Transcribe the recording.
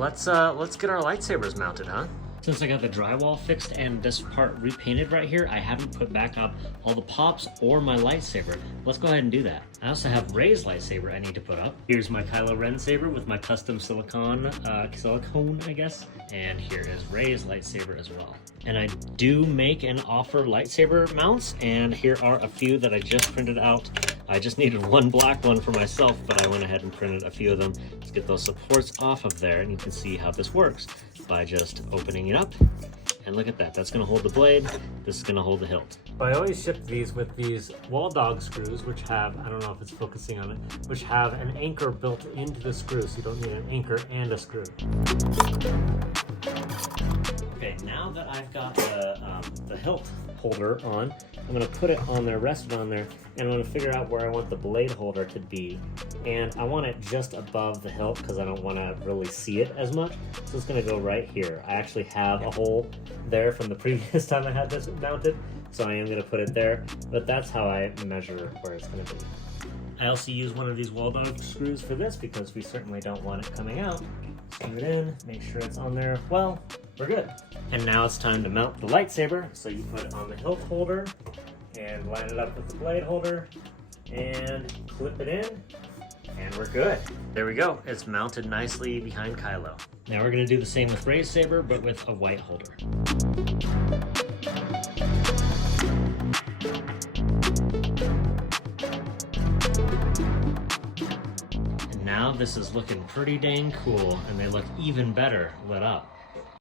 let's get our lightsabers mounted, huh? Since I got the drywall fixed and this part repainted right here, I haven't put back up all the pops or my lightsaber. Let's go ahead and do that. I also have Rey's lightsaber I need to put up. Here's my Kylo Ren saber with my custom silicone, I guess. And here is Rey's lightsaber as well. And I do make and offer lightsaber mounts, and here are a few that I just printed out. I just needed one black one for myself, but I went ahead and printed a few of them. Let's get those supports off of there, and you can see how this works by just opening it up. And look at that, that's gonna hold the blade, this is gonna hold the hilt. I always ship these with these wall dog screws, which have, I don't know if it's focusing on it, which have an anchor built into the screw, so you don't need an anchor and a screw. Okay, now that I've got the hilt holder on, I'm going to put it on there, rest it on there, and I'm going to figure out where I want the blade holder to be. And I want it just above the hilt because I don't want to really see it as much. So it's going to go right here. I actually have a hole there from the previous time I had this mounted, so I am going to put it there, but that's how I measure where it's going to be. I also use one of these wall dog screws for this because we certainly don't want it coming out. Screw it in, make sure it's on there. Well, we're good. And now it's time to mount the lightsaber. So you put it on the hilt holder and line it up with the blade holder and clip it in, and we're good. There we go. It's mounted nicely behind Kylo. Now we're gonna do the same with Rey's saber, but with a white holder. And now this is looking pretty dang cool, and they look even better lit up.